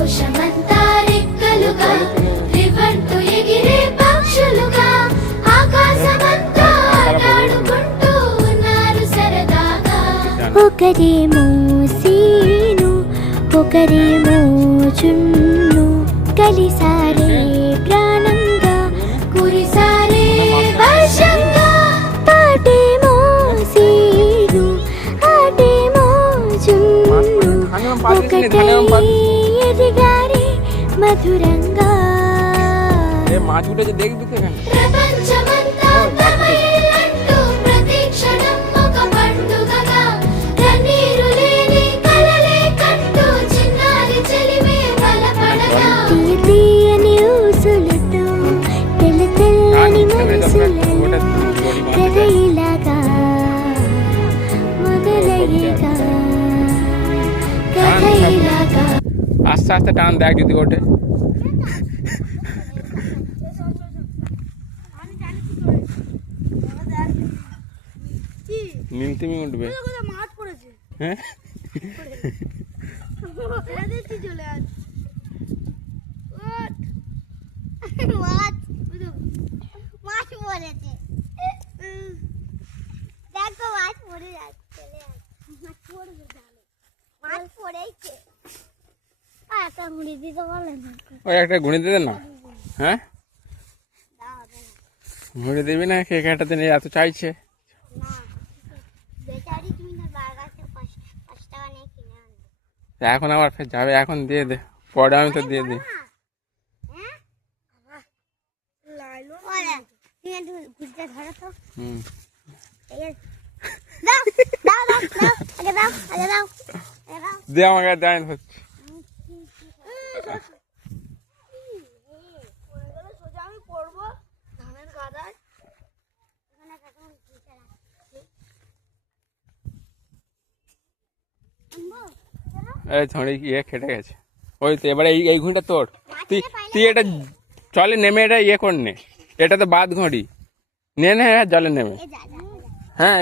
సంతోషమంతా రెక్కలుగా రివంటు ఎగిరే పక్షులుగా ఆకాశమంతా ఆటాడుకుంటూ ఉన్నారు సరదాగా. ఒకరేమో సీను ఒకరేమో చున్ను కలిసారే ప్రాణంగా కురిసారే వర్షంగా. పాటేమో సీను ఆటేమో చున్ను ఒకటై ఎదిగారే మధురంగా. ప్రపంచమంతా ప్రమేయంటూ ప్రతి క్షణం ఒక పండుగగా కన్నీరు లేని కలలే కంటూ చిన్నారి చెలిమే బలపడగా. తీయని ఊసులతో తెల్ల తెల్లని మనసులలో కథ ఇలాగా మొదలయ్యేగా కథ ఇలాగా. আস্তে আস্তে টান দেখ যদি ওঠে। নিমতিমি উঠবে। হ্যাঁ ওই একটা ঘুরে দিতে না। হ্যাঁ ঘুরে দিবি না, কে কাটাতে নিয়ে এত চাইছে। এখন আবার ফের যাবে, এখন দিয়ে দে, পরে আমি তো দিয়ে দিই। দে আমাকে দেয় হচ্ছে। এই ছড়ি ইয়ে খেটে গেছে। ওই তো এবারে এই ঘুড়িটা তোর, তুই এটা চলে নেমে এটা ইয়ে কর নে, এটা তো বাদ ঘড়ি নে নে জলে নেমে। হ্যাঁ